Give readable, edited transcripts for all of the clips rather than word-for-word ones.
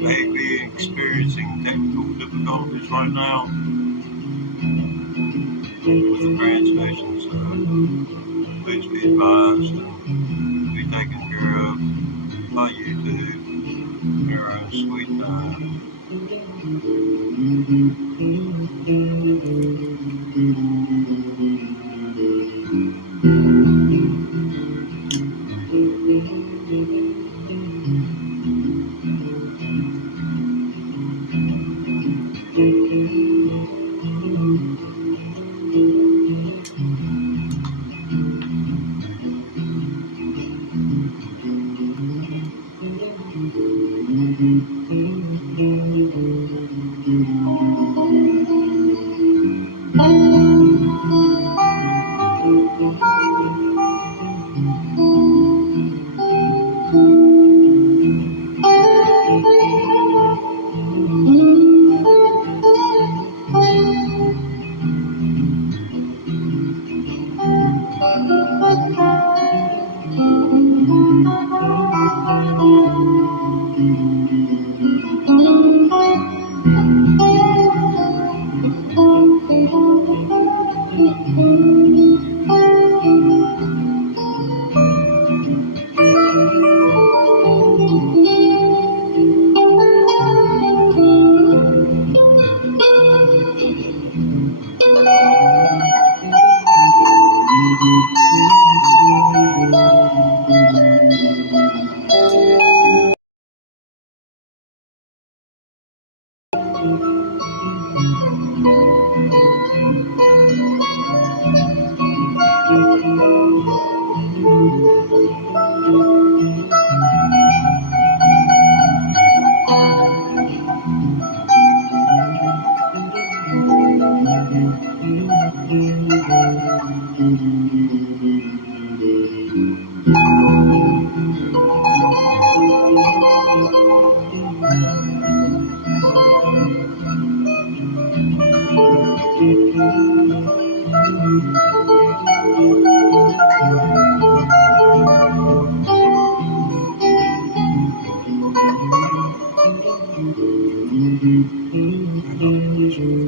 Maybe experiencing technical difficulties right now with the transmission, so please be advised and be taken care of by YouTube in your own sweet time.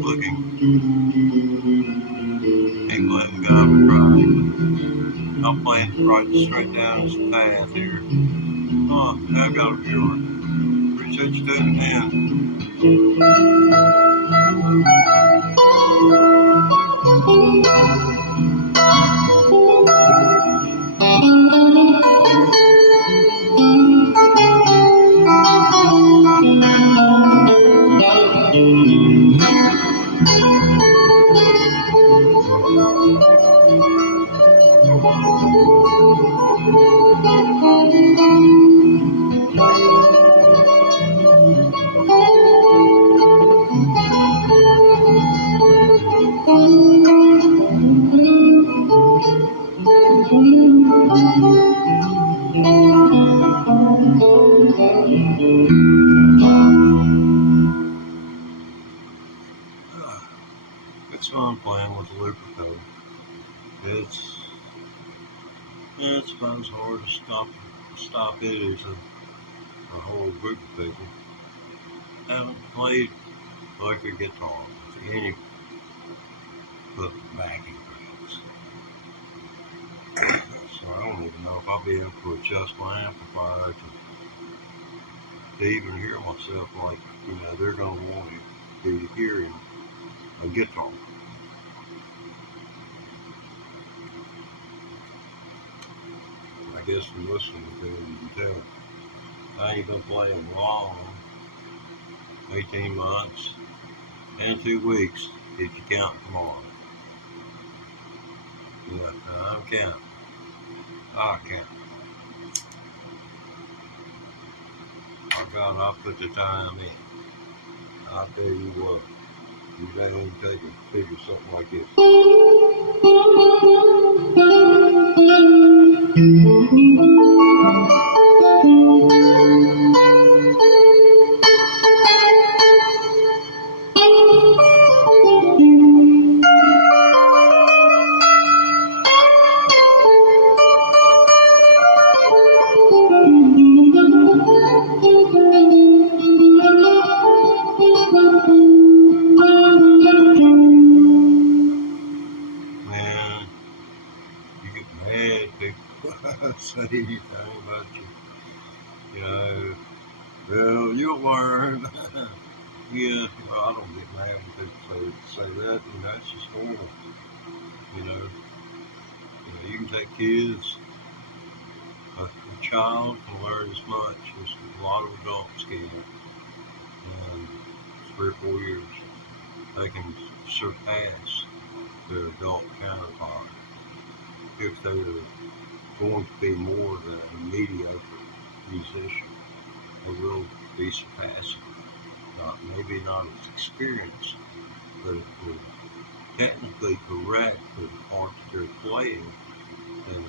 Looking, ain't letting God cry. I'm playing right straight down his path here. Oh, I got a viewer. Appreciate you tuning in. And it's about as hard to stop it as a whole group of people haven't played electric guitar with any but backing tracks. So I don't even know if I'll be able to adjust my amplifier to even hear myself like, they're going to want to be hearing a guitar. I guess from listening to it, you can tell. I ain't been playing long, 18 months and 2 weeks if you count tomorrow. Yeah, I'm counting. I count. Oh God, I'll put the time in. I'll tell you what, you ain't taking figure something like this. Man, you get mad people say anything about you. Well, you'll learn. Yeah, well, I don't get mad when people say that. It's just normal. You know, you can take kids. A child can learn as much as a lot of adults can in 3 or 4 years. They can surpass their adult counterpart if they're going to be more than a mediocre musician. They will be surpassing. Maybe not as experienced, but if they're technically correct for the part that they're playing, then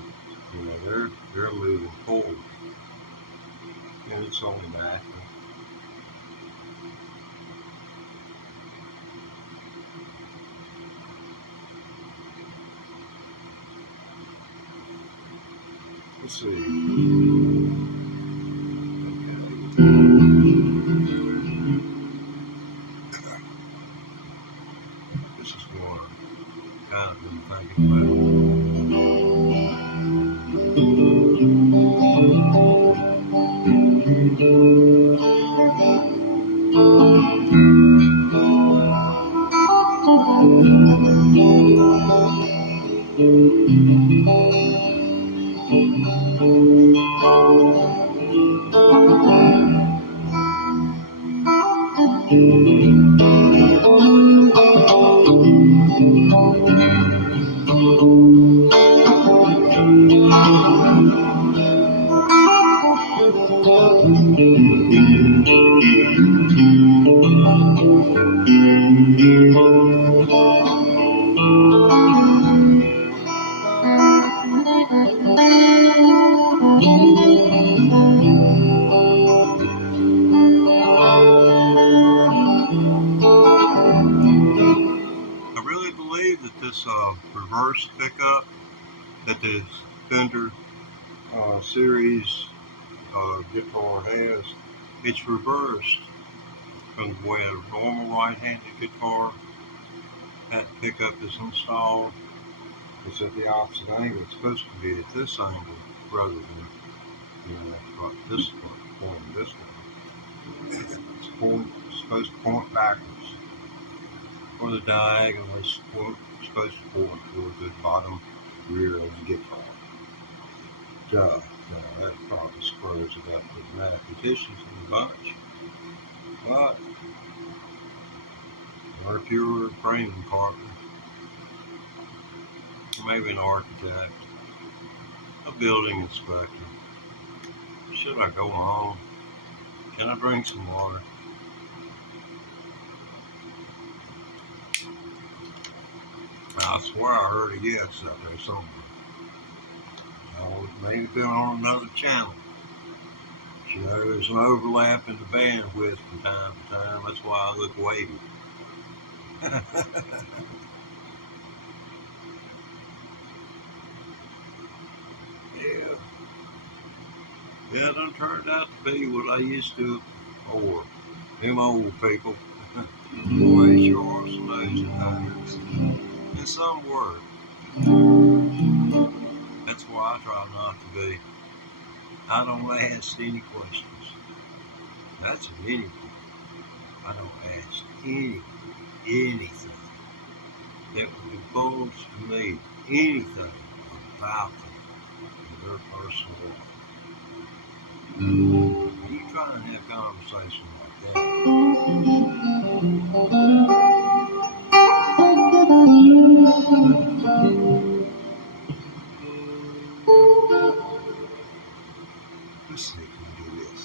they're moving forward. And it's only natural. Let's see. Okay. This is one I've kind of been thinking I really believe that this reverse pickup that this Fender series guitar has, it's reversed from the way a normal right-handed guitar that pickup is installed. It's at the opposite angle. It's supposed to be at this angle rather than this one, pointing this way. It's supposed to point backwards. Or the diagonal is supposed to point toward the bottom rear of the guitar. Duh. No, that probably screws it up for the mathematicians in the bunch. But, or if you were a framing partner, maybe an architect, a building inspector. Should I go home? Can I drink some water? I swear I heard a yes out there somewhere. Maybe been on another channel. But, there's an overlap in the bandwidth from time to time. That's why I look wavy. Yeah, it done turned out to be what I used to before. Them old people. Boy, sure are some days and times. And some were. That's why I try not to be. I don't ask any questions. That's an anything. I don't ask anything that would divulge to me anything about them and their personal life. You try and have conversations like that. Let's see if we can do this.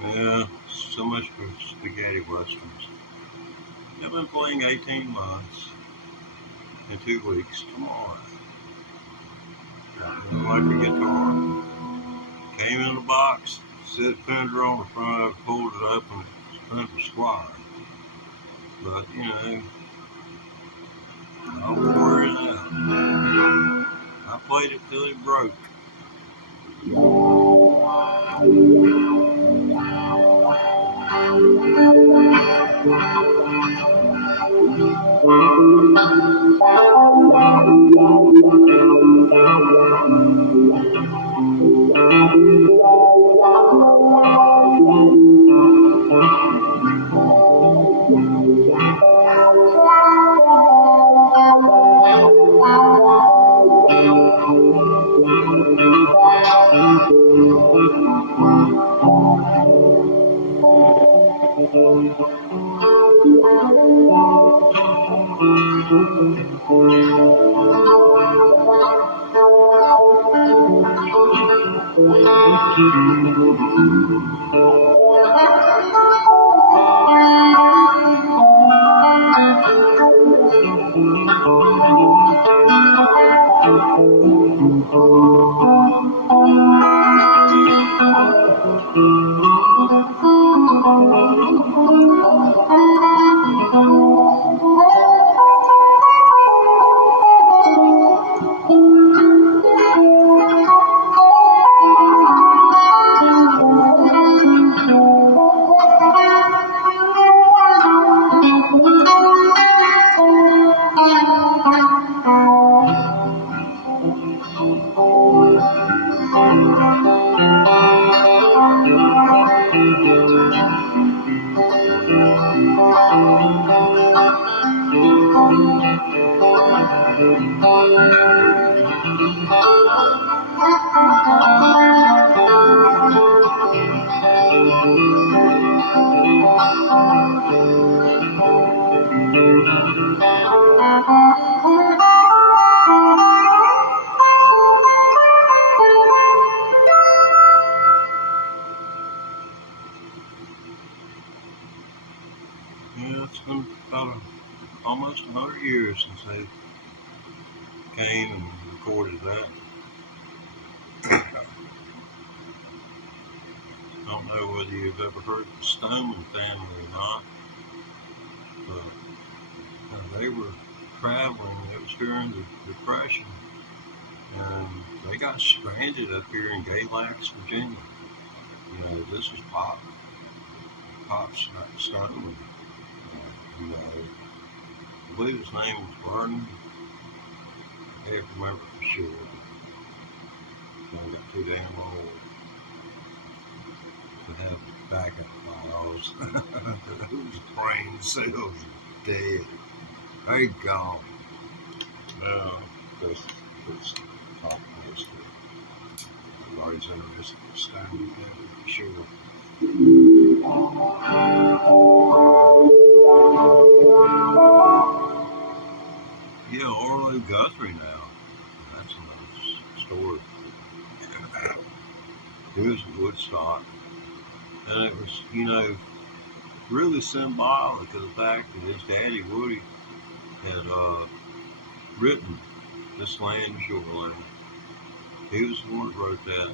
Yeah, so much for spaghetti westerns. I've been playing 18 months in 2 weeks. Come on. Got me like a guitar. Came in the box, set Fender on the front of it, pulled it up, and Fender Squire. But, you know, I wore it out. I played it till it broke. Yeah, it's been about almost 100 years since they came and recorded that. I don't know whether you've ever heard the Stoneman family or not, but they were traveling. It was during the Depression, and they got stranded up here in Galax, Virginia. You know, this was Pop Stoneman. I believe his name was Vernon. I can't remember for sure. I got too damn old to have backup files. Whose brain cells are dead. They gone. No, this top post. Everybody's interested in standing there for sure. Yeah, Orlo Guthrie now. That's another story. He was at Woodstock. And it was, really symbolic of the fact that his daddy, Woody, had written This Land Is Your Land. He was the one that wrote that.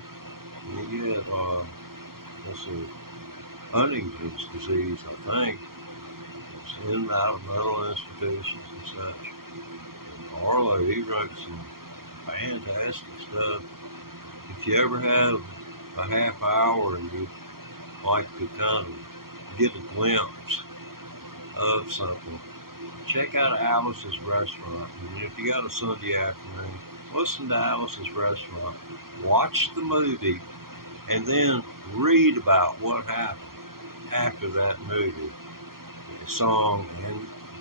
And he had, Huntington's disease, I think. It's in and out of mental institutions and such. And Arlo, he wrote some fantastic stuff. If you ever have a half hour and you like to kind of get a glimpse of something, check out Alice's Restaurant. And if you got a Sunday afternoon, listen to Alice's Restaurant, watch the movie, and then read about what happened after that movie. The song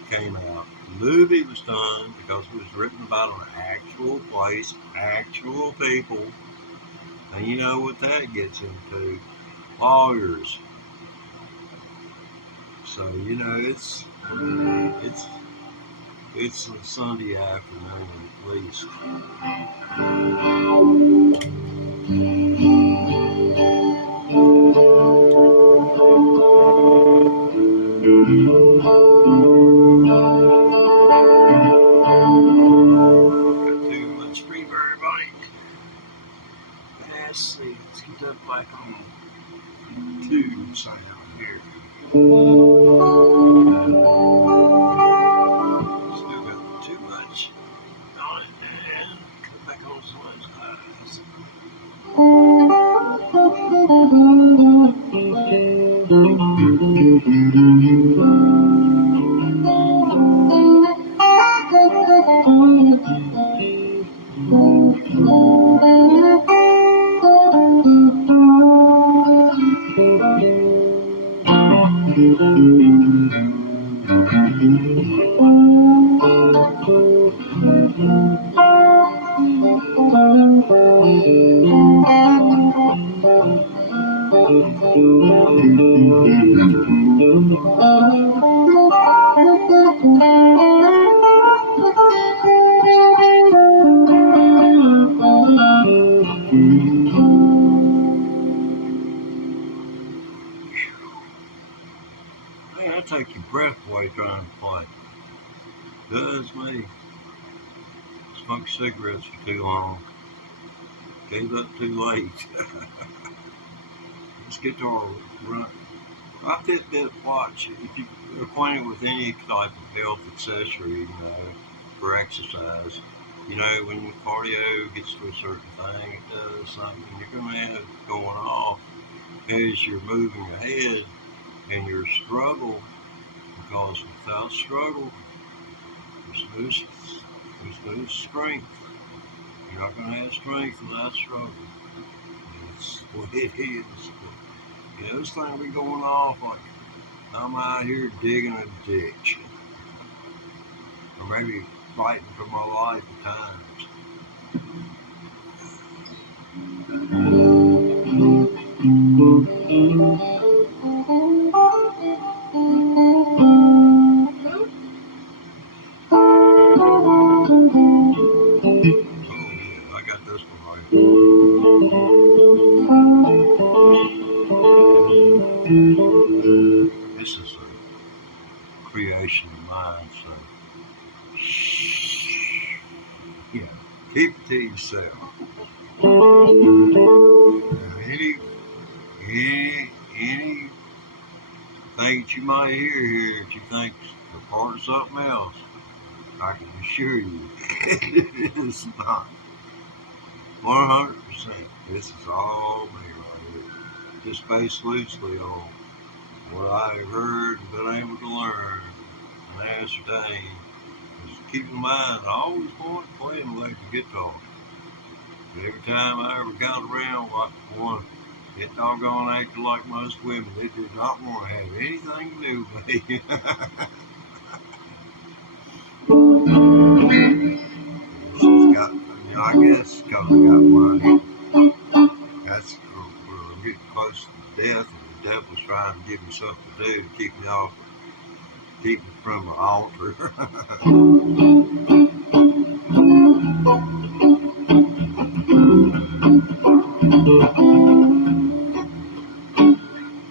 came out. The movie was done because it was written about an actual place, actual people, and you know what that gets into. Lawyers. So, it's a Sunday afternoon at least. Got too much Greenberry bike. Let's see, let's get that back on tube sound here. Still got too much on it, and come back on some of those Man, I take your breath away trying to play. Does me. Smoked cigarettes for too long. Gave up too late. This guitar run. My Fitbit watch, if you're acquainted with any type of health accessory, for exercise, when your cardio gets to a certain thing, it does something you're going to have going off as you're moving ahead in your struggle, because without struggle, there's no strength. You're not going to have strength without struggle. That's what it is. This thing will be going off like I'm out here digging a ditch. Or maybe fighting for my life at times. I got this one right. This is a creation of mine, so keep it to yourself. Anything that you might hear here that you think is a part of something else, I can assure you it is not. 100%. This is all me right here. Just based loosely on what I've heard and been able to learn and ascertain. Just keep in mind, I always wanted to play an electric guitar. But every time I ever got around one That doggone acted like most women. They did not want to have anything to do with me. She's got, I guess, because I got money. That's we're getting close to death, and the devil's trying to give me something to do to keep me from an altar.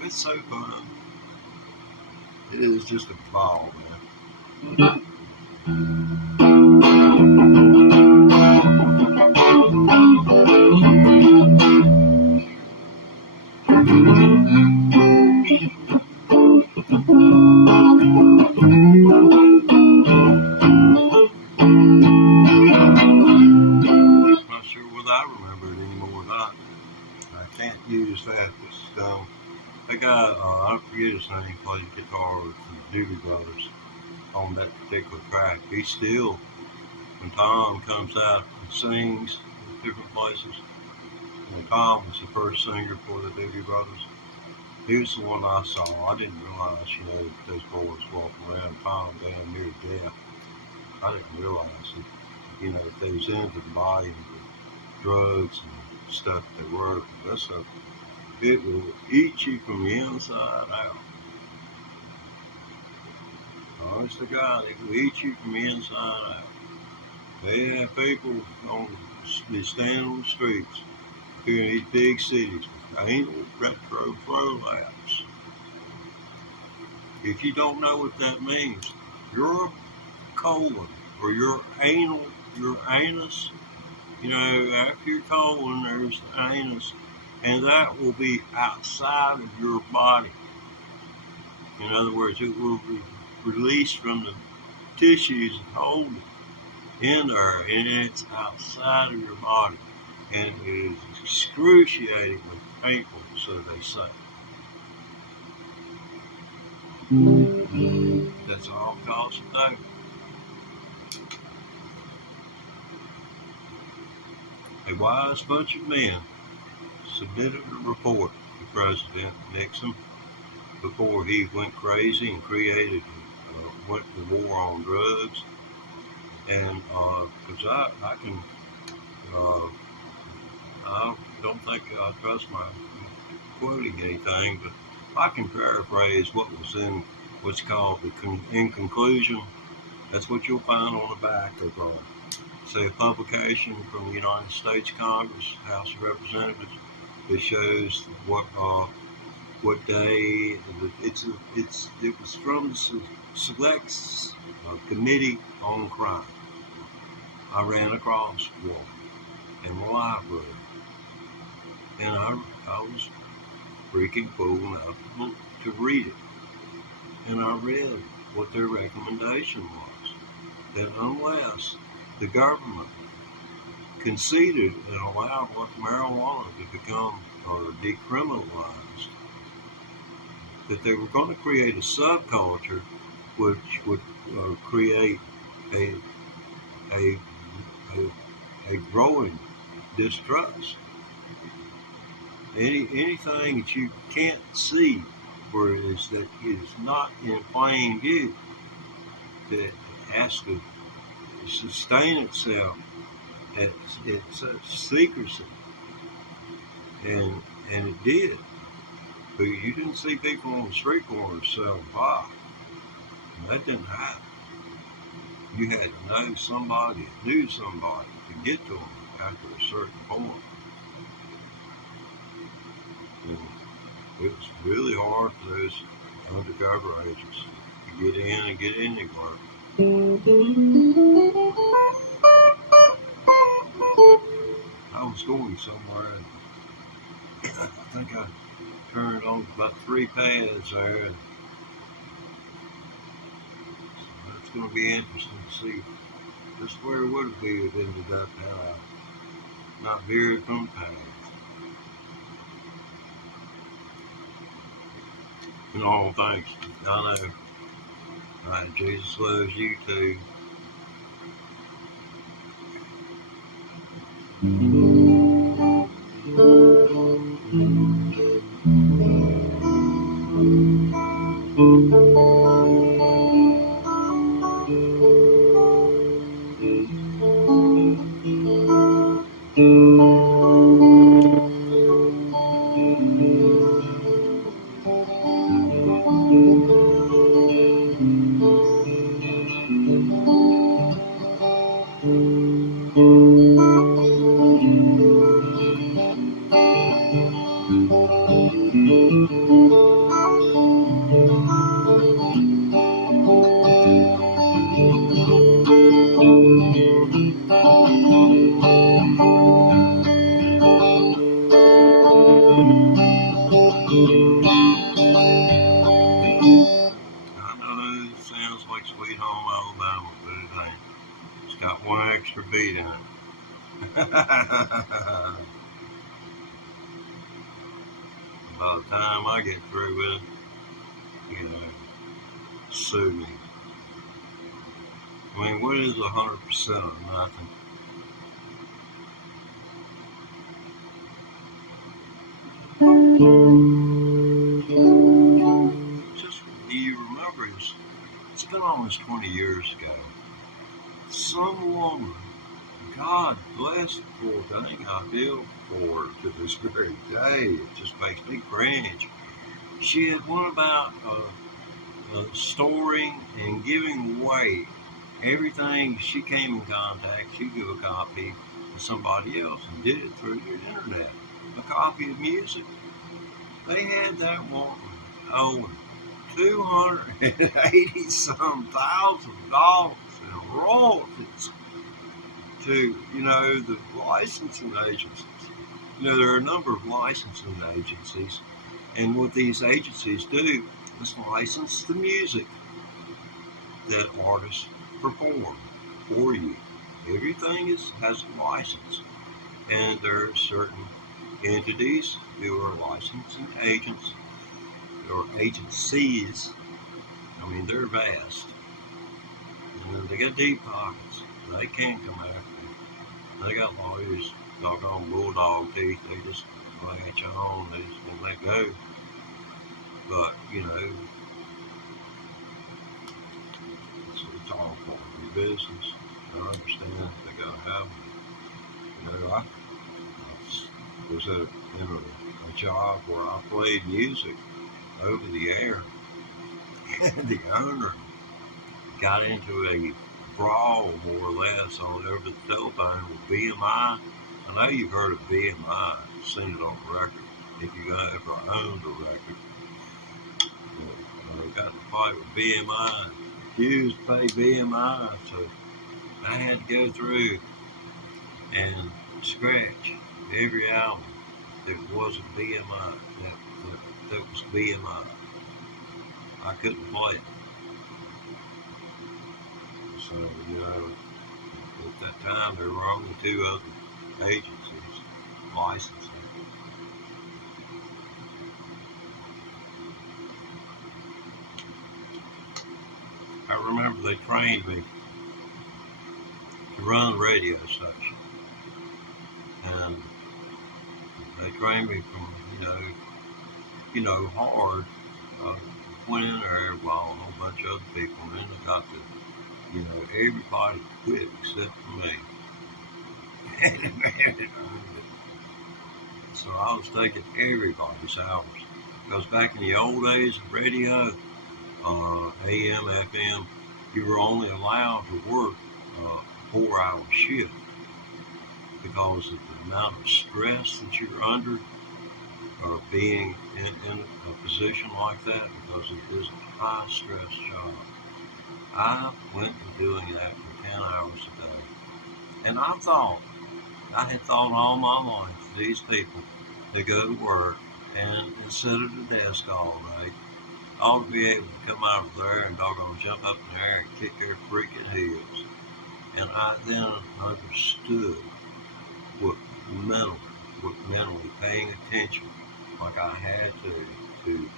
It's so fun. It is just a ball, man. I'm not sure whether I remember it anymore or not. I can't use that. That guy, I forget his name, played guitar with the Doobie Brothers on that particular track. He still, when Tom comes out and sings in different places, when Tom was the first singer for the Doobie Brothers, he was the one I saw. I didn't realize, that those boys walking around Tom down near death. I didn't realize it. If they was into the body and the drugs and stuff they were, that stuff, it will eat you from the inside out. Honest to God, it will eat you from the inside out. They have people they stand on the streets here in these big cities with anal retro prolapse. If you don't know what that means, your colon or your anus, after your colon there's the anus, and that will be outside of your body. In other words, it will be released from the tissues and hold it in there, and it's outside of your body. And it is excruciatingly painful, so they say. That's all cause of that. A wise bunch of men submitted a report to President Nixon before he went crazy and went to war on drugs. And because I don't think I trust my quoting anything, but I can paraphrase what was in what's called in conclusion. That's what you'll find on the back of say a publication from the United States Congress, House of Representatives, that shows what day it was from the Select Committee on Crime. I ran across one in the library, and I was freaking fool enough to read it, and I read what their recommendation was, that unless the government conceded and allowed marijuana to become or decriminalized, that they were going to create a subculture which would create a growing distrust. Anything that you can't see, where it is not in plain view, that has to sustain itself at such secrecy, and it did. But you didn't see people on the street corners selling pot. That didn't happen. You had to know somebody that knew somebody to get to them after a certain point. And it was really hard for those undercover agents to get in and get anywhere. I was going somewhere, and I think I turned on about 3 pads there, and it's going to be interesting to see just where would we have ended up had I not veered from paths. In all things, I know. Right, Jesus loves you too. I know it sounds like Sweet Home Alabama, but it ain't. It's got one extra beat in it. By the time I get through with it, you know, sue me. I mean, what is 100% of nothing? Just you remember, it's been almost 20 years ago. Some woman, God bless the poor thing, I feel for her to this very day. It just makes me cringe. She had one about storing and giving away everything she came in contact. She'd give a copy to somebody else and did it through the internet. A copy of music. They had that woman owing $280-some thousand in royalties to, the licensing agencies. There are a number of licensing agencies, and what these agencies do is license the music that artists perform for you. Everything has a license, and there are certain entities who are licensing agents or agencies. I mean, they're vast. They got deep pockets. They can't come after you. They got lawyers, doggone bulldog teeth. They just latch on. They just won't let go. But, it's all part of your business. I understand they gotta have them. I was in a job where I played music over the air, and the owner got into a brawl, more or less, over the telephone with BMI. I know you've heard of BMI, seen it on record, if you ever owned a record. Got in a fight with BMI, refused to pay BMI, so I had to go through and scratch every album that wasn't BMI, that was BMI. I couldn't play it. So, at that time there were only two other agencies licensing. I remember they trained me to run a radio station, and they trained me from, hard. Went in there while a whole bunch of other people, and then they got to, everybody quit except for me. So I was taking everybody's hours, because back in the old days of radio, AM, FM, you were only allowed to work a 4-hour shift because of the amount of stress that you're under, or being in a position like that, because it is a high stress job. I went to doing that for 10 hours a day. And I had thought all my life, these people that go to work and sit at a desk all day ought to be able to come out of there and doggone jump up in the air and kick their freaking heels. And I then understood what mentally paying attention like I had to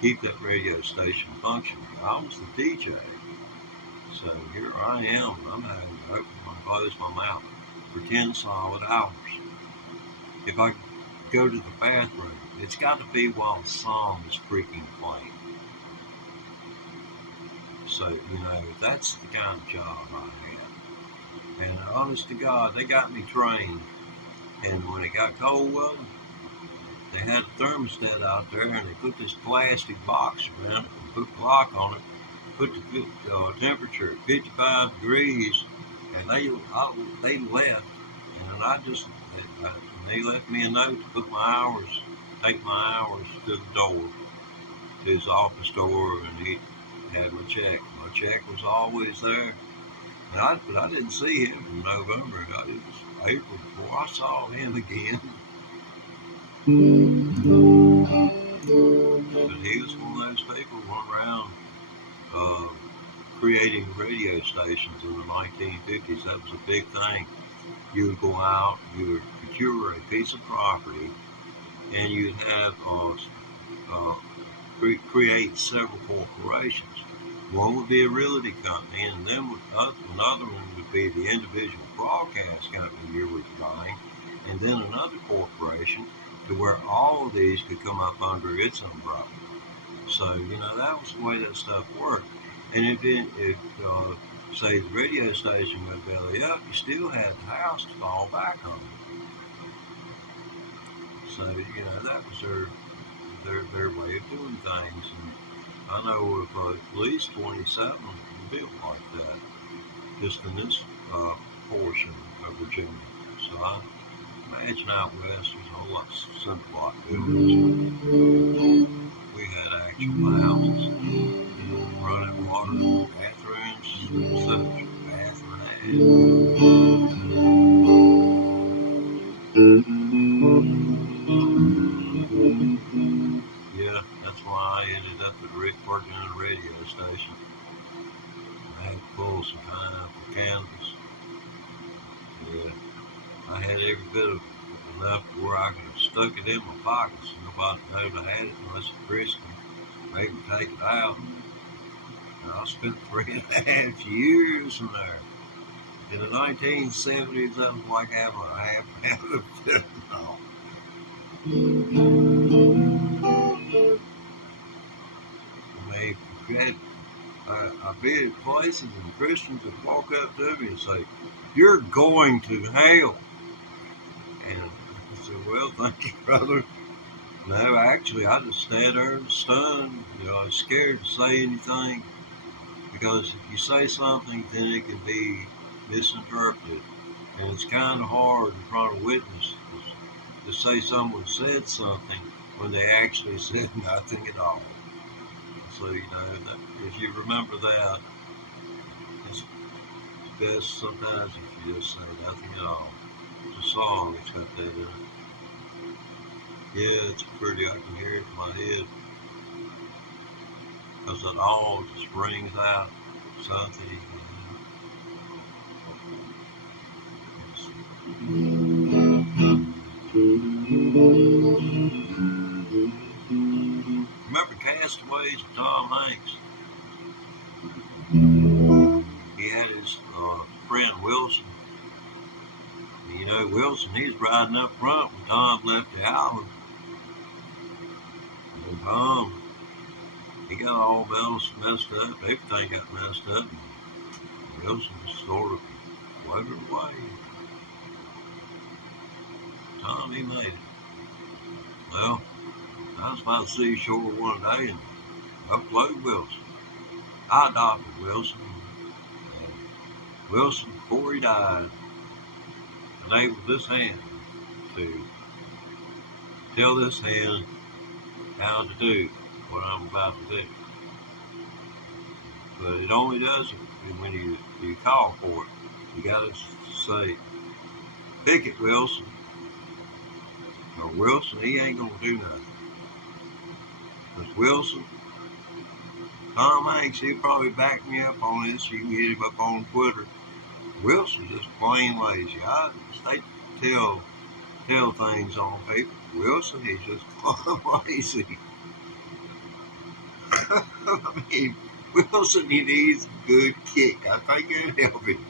keep that radio station functioning. I was the DJ. So here I am. I'm having to open and close my mouth for 10 solid hours. If I go to the bathroom, it's got to be while the song is freaking playing. So, that's the kind of job I had. And honest to God, they got me trained. And when it got cold weather, they had a thermostat out there, and they put this plastic box around it and put a clock on it, put the temperature at 55 degrees, and they left. And they left me a note to put take my hours to the door, to his office door, and he had my check. My check was always there. But I didn't see him in November. It was April before I saw him again. But he was one of those people who went around creating radio stations in the 1950s. That was a big thing. You would go out, you would procure a piece of property, and you'd have create several corporations. One would be a realty company, and then another one would be the individual broadcast company you were buying, and then another corporation to where all of these could come up under its umbrella. So, that was the way that stuff worked. And if say the radio station went belly up, you still had the house to fall back on. So, that was their way of doing things. And I know of at least 27 built like that, just in this portion of Virginia. So I imagine out west there's a whole lot simpler block buildings. We had actual houses, running water, bathrooms, such Yeah, that's why I ended up working at a radio station. I had to pull some pineapple canvas. Yeah, I had every bit of enough where I could have stuck it in my pockets. Nobody knowed I had it unless the Christian made me take it out. And I spent 3.5 years in there. In the 1970s, that was like having a half pound of fentanyl. I've been at places and Christians would walk up to me and say, "You're going to hell." And I said, "Well, thank you, brother." No, actually, I just sat there stunned. I was scared to say anything because if you say something, then it can be misinterpreted. And it's kind of hard in front of witnesses to say someone said something when they actually said nothing at all. So, that, if you remember that, it's best sometimes if you just say nothing at all. It's a song that's got that in it. Yeah, it's pretty, I can hear it in my head. Because it all just rings out something. Remember Castaways with Tom Hanks? He had his friend Wilson. Wilson, he's riding up front when Tom left the island. And Tom, he got all messed up. Everything got messed up. And Wilson just sort of floated away. Tom, he made it. Well, I was by the seashore one day and up floated Wilson. I adopted Wilson. Wilson, before he died, enabled this hand to tell this hand how to do what I'm about to do. But it only does it when you call for it. You gotta say, "Pick it, Wilson." Or Wilson, he ain't gonna do nothing. Because Wilson, Tom Hanks, he'll probably back me up on this. You can hit him up on Twitter. Wilson's just plain lazy. They tell things on people. Wilson, he's just plain lazy. I mean, Wilson, he needs a good kick. I think it'll help him.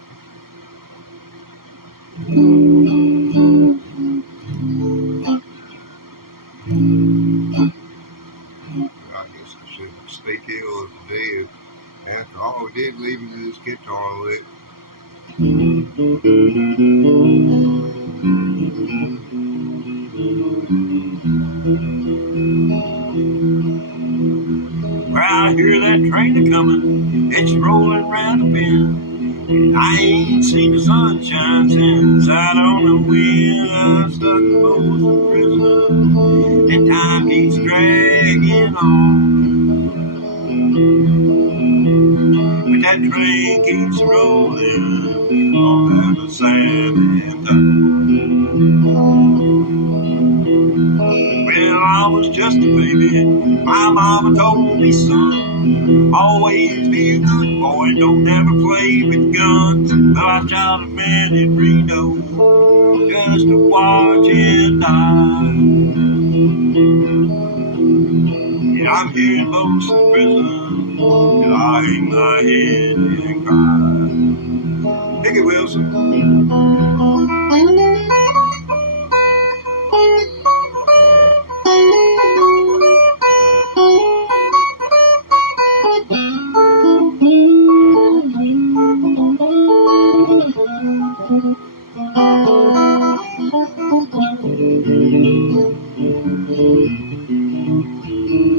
I guess I shouldn't speak ill of the dead. After all, we did leave him with his guitar lick. Well, I hear that train a-comin', it's rolling round the bend. I ain't seen the sunshine since out on the wind. I'm stuck in Folsom Prison, and time keeps dragging on. But that train keeps rolling on down to San Antonio. Well, I was just a baby. My mama told me, son, always be a good boy, don't ever play with guns. But I shot a man in Reno just to watch him die. Yeah, I'm here in Folsom Prison, and I hang my head and cry. Hickey Wilson.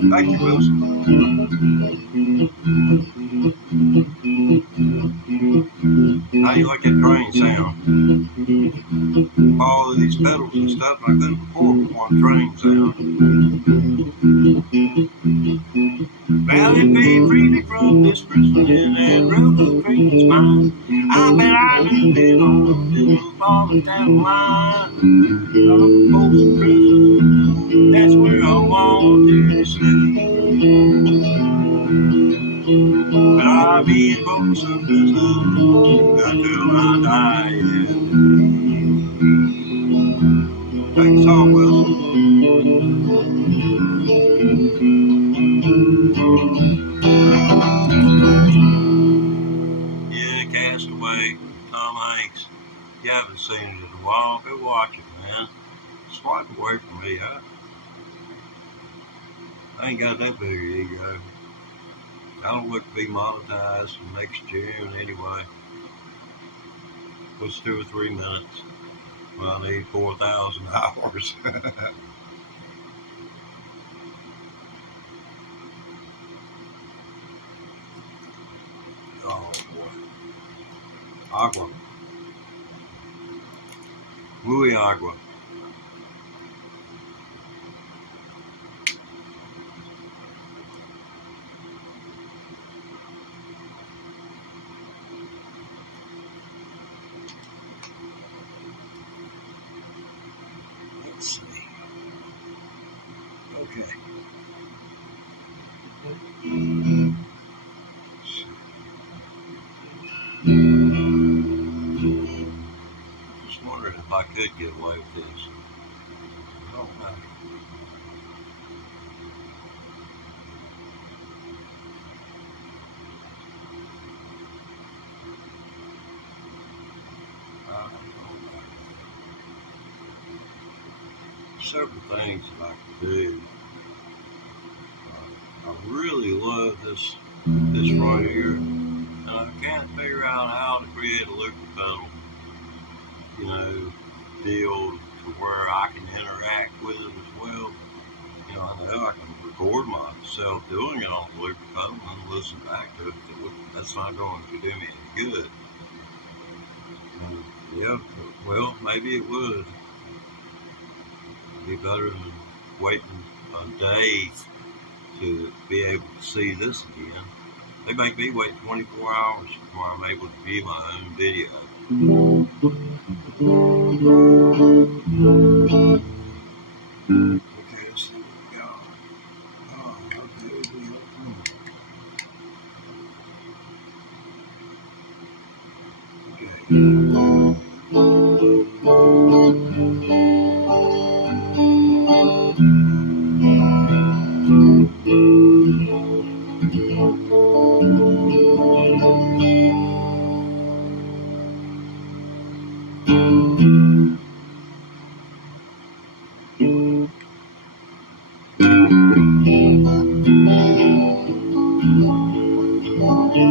Thank you, Wilson. How you like that train sound? All of these pedals and stuff, I couldn't afford one train sound. Well, they paid freely from this prison and that railroad train is mine. I bet I knew it on the falling down the line. Folsom Prison, that's where I want to stay. But I'll be in Folsom Prison until I die. Thanks, Tom Wilson. Yeah, Castaway, Tom Hanks. You haven't seen it in a while, go watch it, man. Swipe away from me. I ain't got that big an ego. I don't look to be monetized next June anyway. What's 2 or 3 minutes? Well, I need 4,000 hours. Oh boy. Agua. Muy agua. Let's see. Okay. Just wondering if I could get away with this. I don't know. Several things that I could do. I really love this right here, and I can't figure out how to create a looper pedal, deal to where I can interact with it as well. I know I can record myself doing it on the looper pedal and listen back to it. That's not going to do me any good. Yeah, well, maybe it would. Be better than waiting a day to be able to see this again. They make me wait 24 hours before I'm able to view my own video. Okay, let's see what we got. Oh, okay.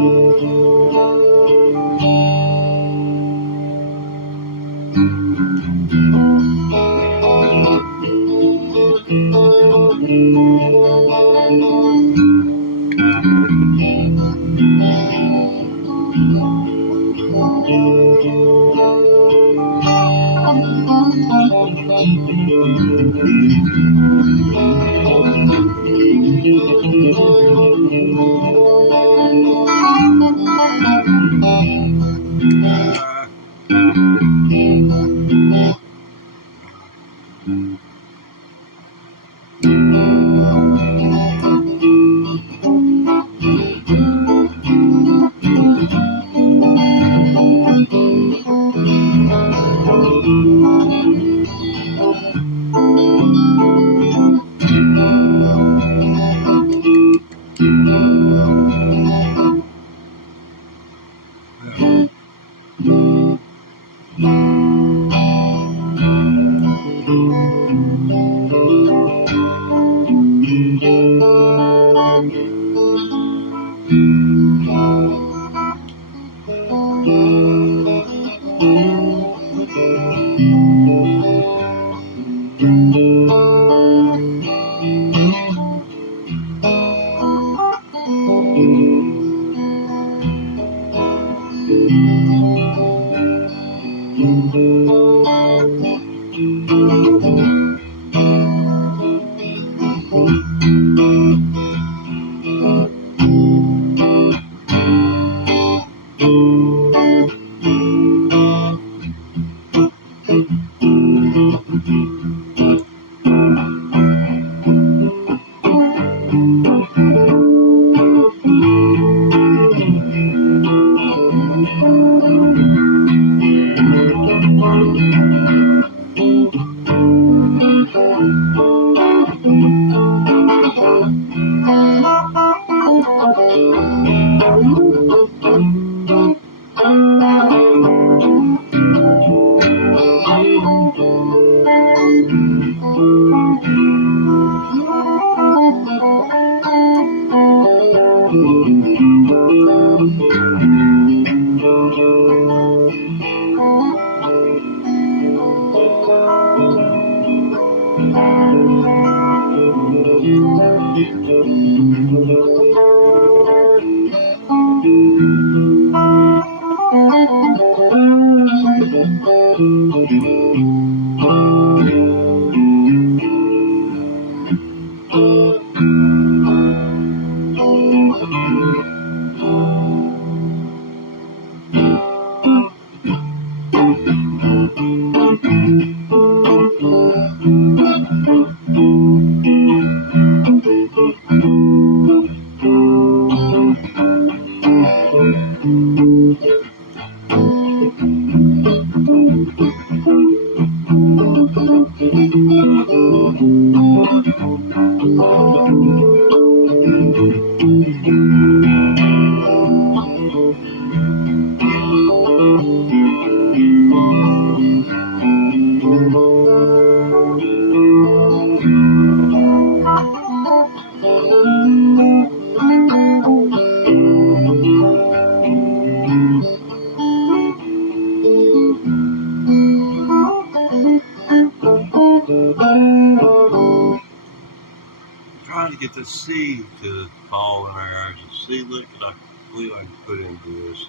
Trying to get the seed to fall in there. There's a seedlet that I believe I can put into this.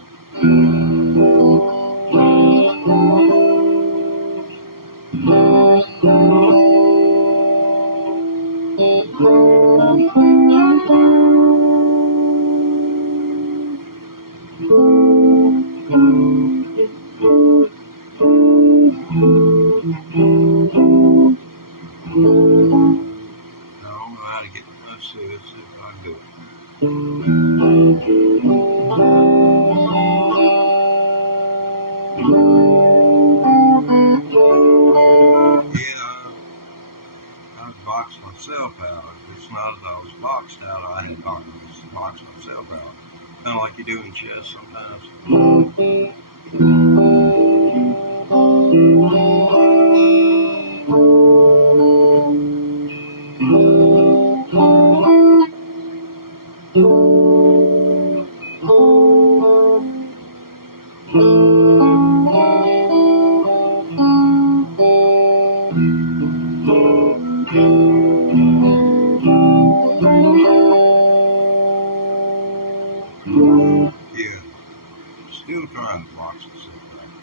Let's see if I can do it. Yeah, I boxed myself out. It's not that I was boxed out, I had boxed myself out. Kind of like you do in chess sometimes. Yeah, still trying to box myself out.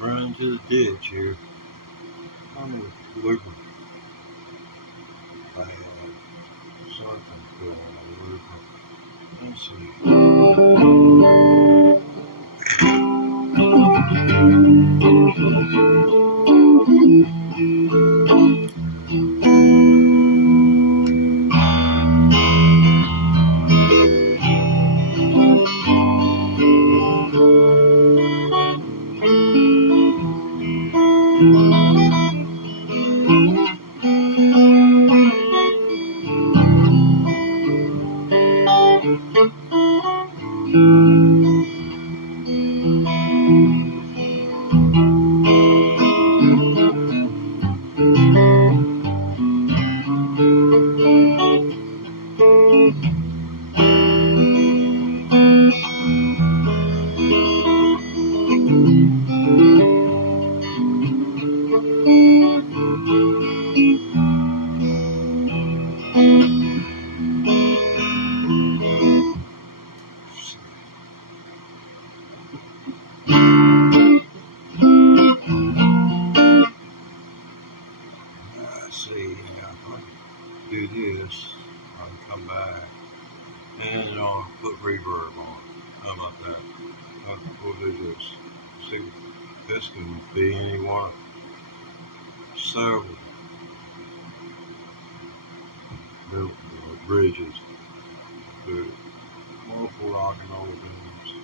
Run to the ditch here. I'm looking for something cool. Let's see. I'll do this. I'll come back and I'll put reverb on. How about that? We'll do this. See, this can be any one of several bridges to multiple rock and roll things.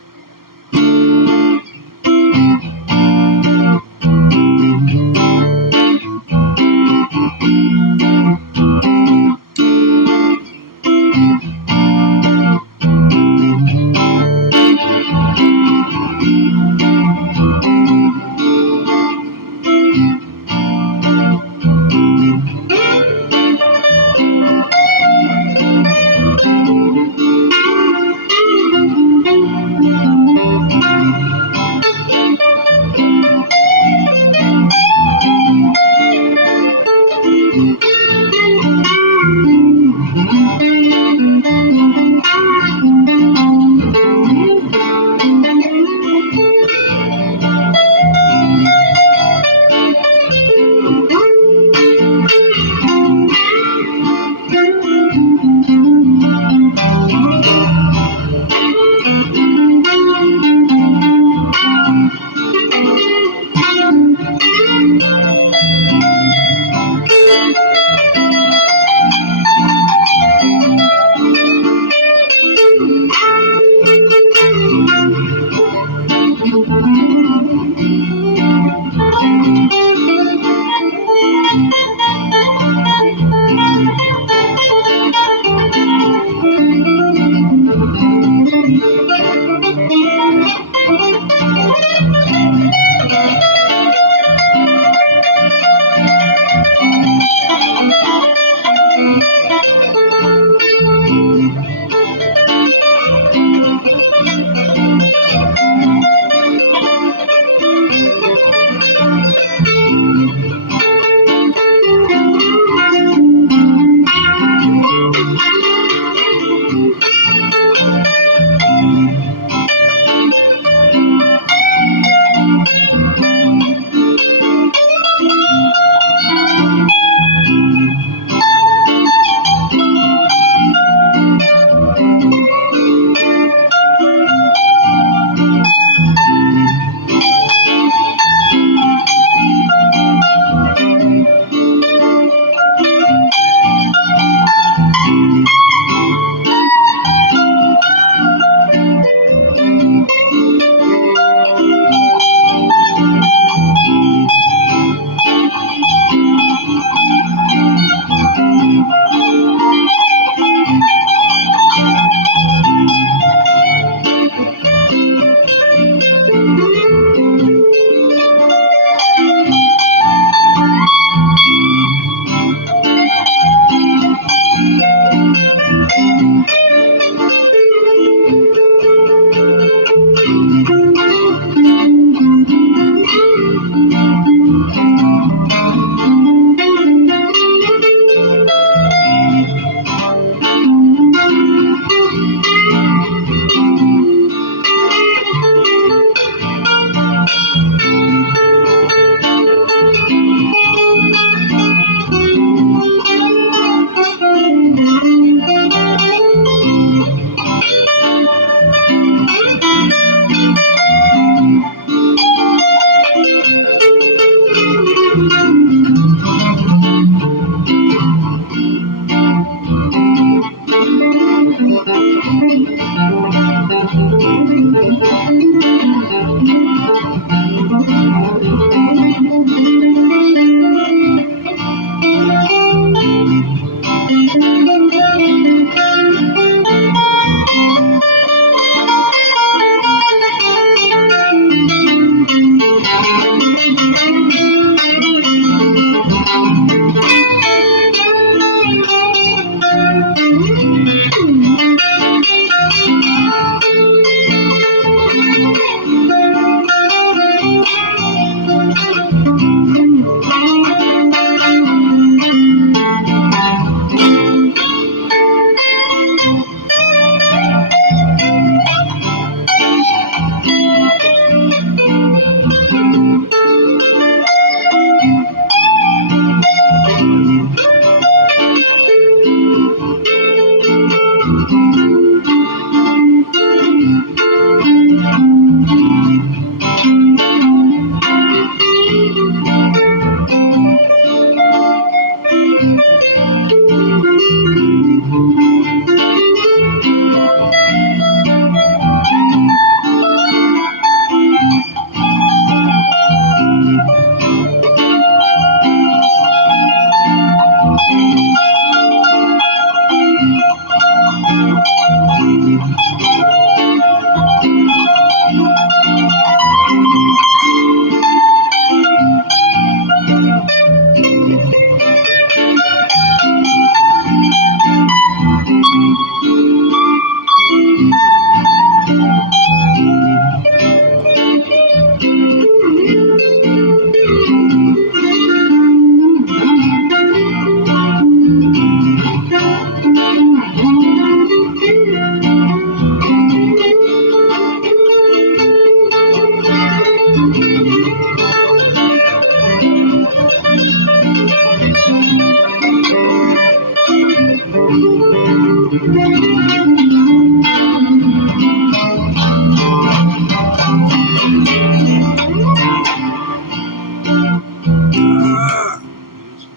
It's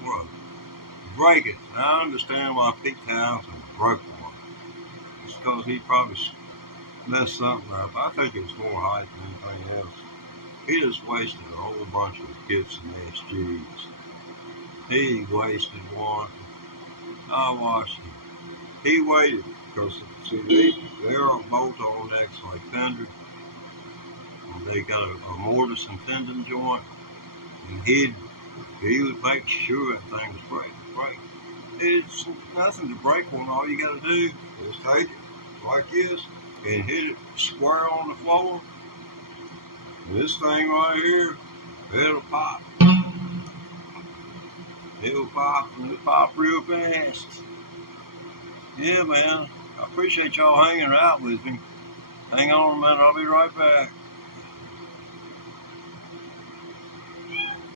broke. Break it. I understand why Pete Townsend broke one. It's because he probably messed something up. I think it was more height than anything else. He just wasted a whole bunch of Gibson SGs. He wasted one. I watched him. He waited because see they're both on necks like fender. And they got a mortise and tendon joint, and he would make sure that thing was break. It's nothing to break one. All you got to do is take it like this and hit it square on the floor. And this thing right here, it'll pop. It'll pop, and it'll pop real fast. Yeah, man. I appreciate y'all hanging out with me. Hang on a minute, I'll be right back.